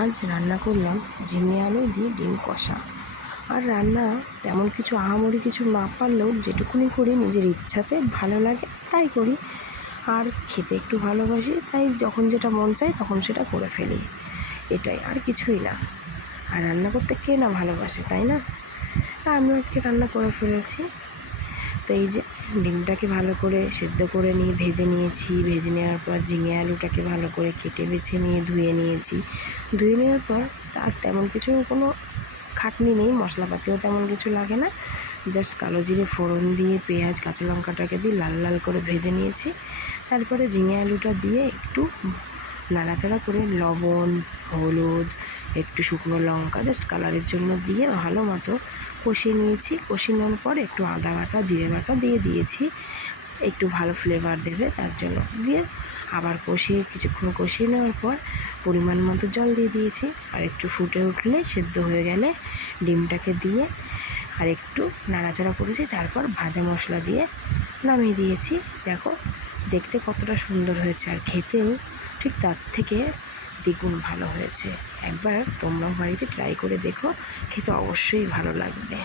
আজ রান্না করলাম ঝিঙে আলু দিয়ে ডিম কষা। আর রান্না তেমন কিছু আহামরি কিছু না পারলেও যেটুকুনি করি নিজের ইচ্ছাতে ভালো লাগে তাই করি, আর খেতে একটু ভালোবাসি তাই যখন যেটা মন চায় তখন সেটা করে ফেলি, এটাই, আর কিছুই না। আর রান্না করতে কে না ভালোবাসে, তাই না? তা আমি আজকে রান্না করে ফেলেছি। তো এই যে ডিমটাকে ভালো করে সেদ্ধ করে নিয়ে ভেজে নিয়েছি, ভেজে নেওয়ার পর ঝিঙে আলুটাকে ভালো করে কেটে বেছে নিয়ে ধুয়ে নিয়েছি। ধুয়ে নেওয়ার পর আর তেমন কিছু কোনো খাটনি নেই, মশলাপাতিও তেমন কিছু লাগে না। জাস্ট কালো জিরে ফোড়ন দিয়ে পেঁয়াজ কাঁচা লঙ্কাটাকে দিয়ে লাল লাল করে ভেজে নিয়েছি। তারপরে ঝিঙে আলুটা দিয়ে একটু নাড়াচাড়া করে লবণ, হলুদ, একটু শুকনো লঙ্কা জাস্ট কালারের জন্য দিয়ে ভালো মতো কষিয়ে নিয়েছি। কষিয়ে নেওয়ার পর একটু আদা বাটা জিরে বাটা দিয়ে দিয়েছি, একটু ভালো ফ্লেভার দেবে তার জন্য। দিয়ে আবার কিছুক্ষণ কষিয়ে নেওয়ার পর পরিমাণ মতো জল দিয়ে দিয়েছি। আর একটু ফুটে উঠলে সেদ্ধ হয়ে গেলে ডিমটাকে দিয়ে আর একটু নাড়াচাড়া করেছি। তারপর ভাজা মশলা দিয়ে নামিয়ে দিয়েছি। দেখো দেখতে কতটা সুন্দর হয়েছে, আর খেতেও ঠিক তার থেকে দ্বিগুণ ভালো হয়েছে। একবার তোমরাও বাড়িতে ট্রাই করে দেখো, খেতে অবশ্যই ভালো লাগবে।